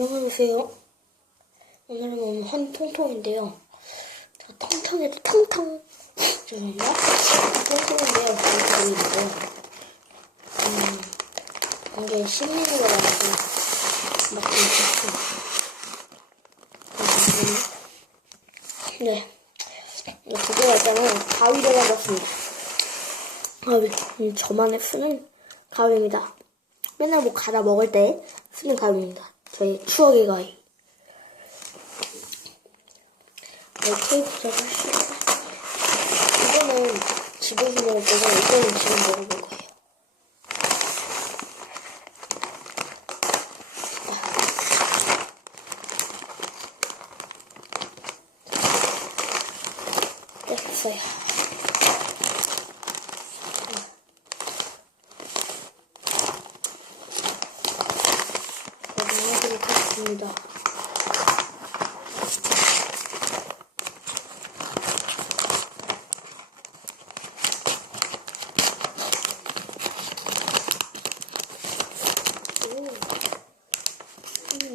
안녕하세요. 오늘은 한통통인데요. 자, 텅텅해도 텅텅. 죄송합니다. 통통인데요. 방송인데요. 이게 신민이가 나가서 막 있었어요. 네. 그거 있잖아요. 가위를 가졌습니다. 가위. 저만의 쓰는 가위입니다. 맨날 뭐 갈아 먹을 때 쓰는 가위입니다. 저의 추억의 가위. 테이프 잡으시고. 이거는 집에서 먹을 거고, 이거는 지금 먹어볼 거예요. 됐어요. 넣어보도록 하겠습니다.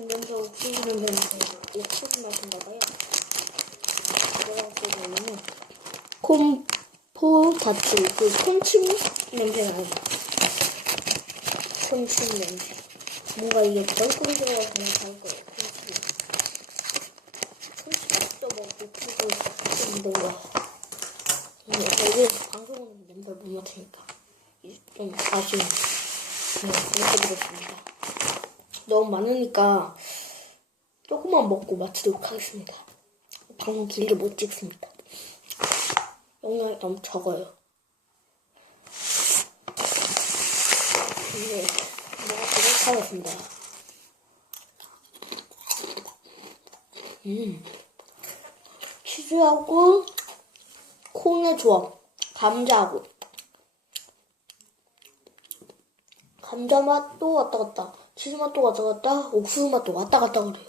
냄새 옥수수 냄새 옥수수 맛인가봐요. 뭐라고 써있냐면은 콤포타츠 콘칩 냄새가 나요. 콘칩 냄새. 뭔가 이게 벌꿀이 들어가서 그냥 잘 거예요. 콘칩 맛도 먹고 콘칩도 뭔가 이게 방송은 냄새를 못 맡으니까 좀 아쉬운 그렇게 들었습니다. 너무 많으니까 조금만 먹고 마치도록 하겠습니다. 방송 길게 못 찍습니다. 영상이 너무 적어요. 이제 먹어보도록 하겠습니다. 치즈하고 콩의 조합, 감자하고 감자 맛도 왔다 갔다, 치즈 맛도 왔다 갔다, 옥수수 맛도 왔다 갔다 그래요.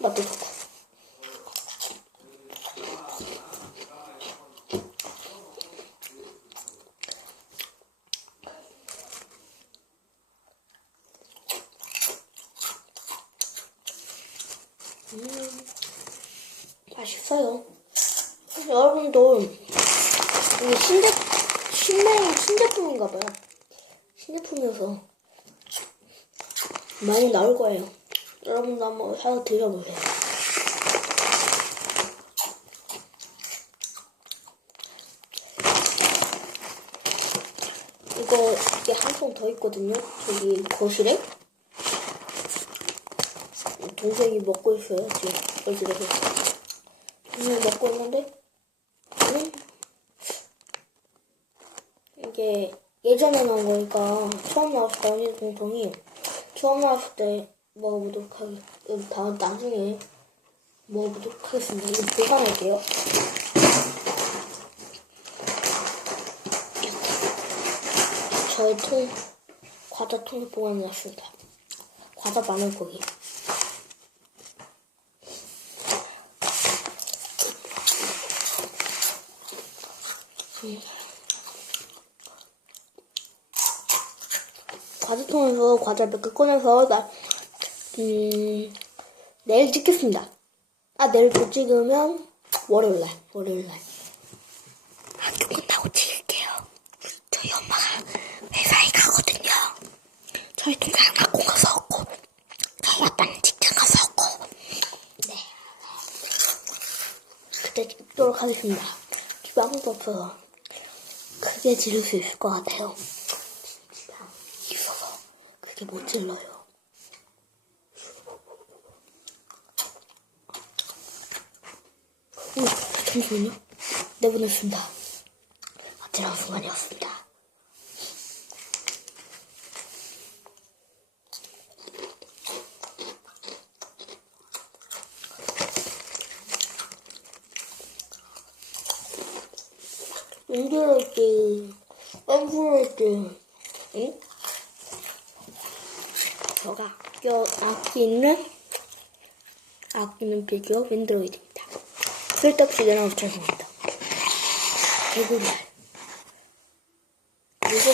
맛도 좋고. 맛있어요. 여러분도 이게 신제품인가봐요. 신제품이어서 많이 나올 거예요. 여러분도 한번 사서 드셔보세요. 이게 한 통 더 있거든요. 저기 거실에. 동생이 먹고 있어요. 지금 거실에서. 동생이 먹고 있는데 이게 예전에 나온 거니까 처음 나왔을 때 언니 동통이 처음 나왔을 때 먹어보도록 하겠습니다. 다음 나중에 먹어보도록 하겠습니다. 이거 보관할게요. 저의 과자 통에 보관해놨습니다. 과자 마늘 고기. 과자통에서 과자를 몇 개 꺼내서 내일 찍겠습니다. 내일 못 찍으면 월요일날. 학교 끝나고 찍을게요. 저희 엄마가 회사에 가거든요. 저희 동생은 학원 가서 없고 저희 아빠는 직장 가서 없고 네. 그때 찍도록 하겠습니다. 집에 아무도 없어서 크게 지를 수 있을 것 같아요. 그게 못 질러요. 잠시만요. 내보냈습니다. 어찌나온 순간이었습니다. 연결할게. 응? 저가 아끼는 비디오 윈드로이드입니다. 쓸데없이 내려놓은 죄송합니다. 개구리알. 그리고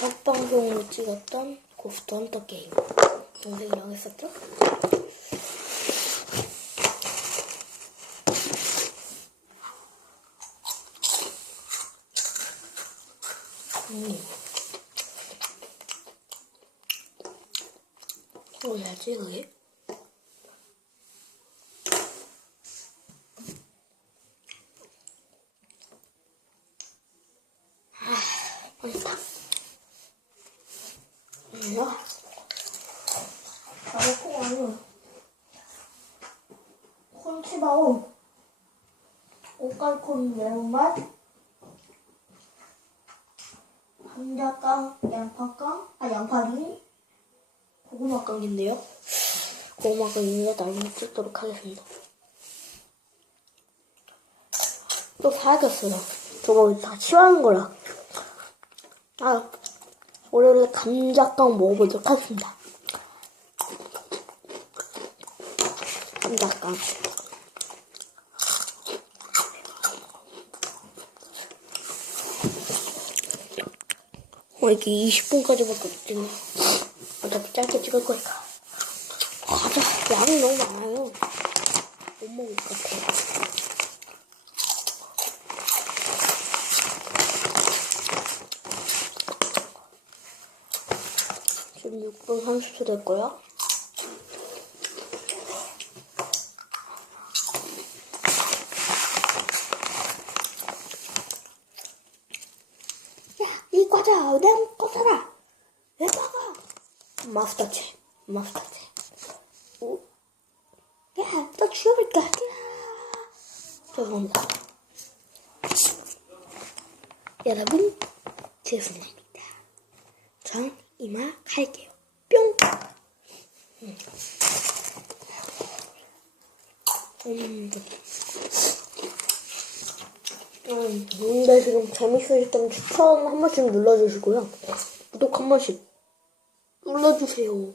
첫 방송으로 제가 찍었던 고스트 헌터 게임 동생이랑 했었죠? 이거 잘 찍으게. 맛있다. 맛있고 아니 콘치바오 오깔콘 매운맛 감자깡 양파리 고구마깡인데요. 고구마깡인데 나중에 찍도록 하겠습니다. 또 사야겠어요. 저거 다 싫어하는 거라. 오늘은 감자깡 먹어보도록 하겠습니다. 감자깡. 이렇게 20분까지밖에 없지만 어차피 짧게 찍을 거니까. 양이 너무 많아요. 못 먹을 것 같아요. 지금 6분 30초 됐고요. 야, 이 과자 내 거잖아. 왜 먹어? 마스터체. 오? 야, 너 죽여볼까? 죄송합니다. 여러분, 죄송합니다. 전 이만 갈게요. 뿅! 근데 지금 재밌으셨다면 추천 한 번씩 눌러주시고요. 구독 한 번씩 눌러주세요.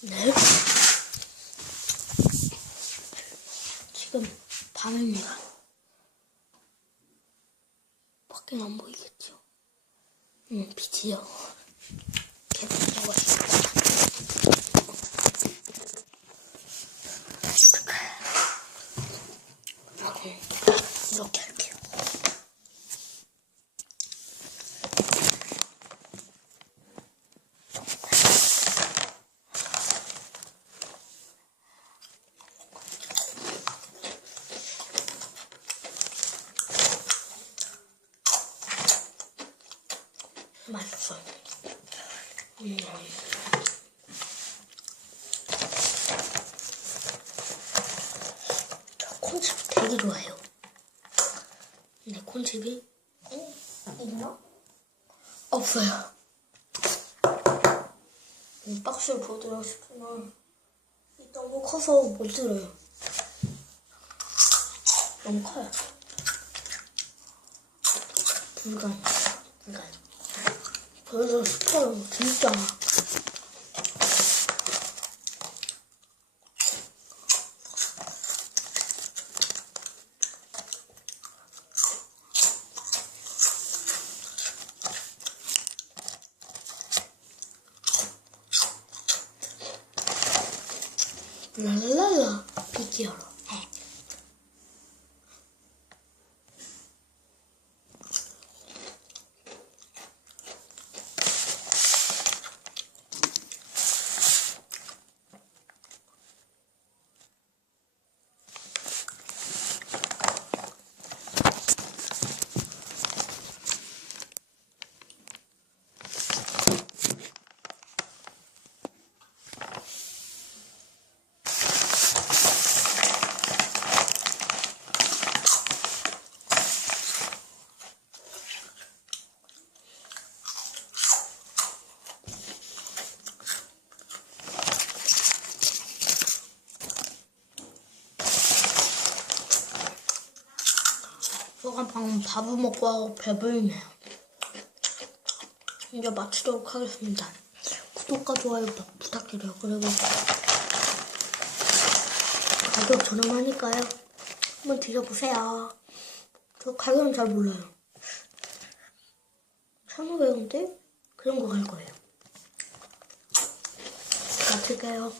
네. 지금 밤입니다. 밖엔 안 보이겠죠? 빛이요. 계속 잡아주세요. 이렇게 할게요. 맛있어요. 저 콘칩 되게 좋아해요. 근데 콘칩이 있나? 없어요. 박스를 보여드리고 싶지만 너무 커서 못 들어요. 너무 커요. 불가능. 보여드리고 싶어요. 진짜. 랄랄라 비키어로 해. 제가 방금 밥을 먹고 하고 배부르네요. 이제 마치도록 하겠습니다. 구독과 좋아요 부탁드려요. 그리고 가격 저렴하니까요. 한번 드셔보세요. 저 가격은 잘 몰라요. 1,500원대? 그런 거 갈 거예요. 마칠게요.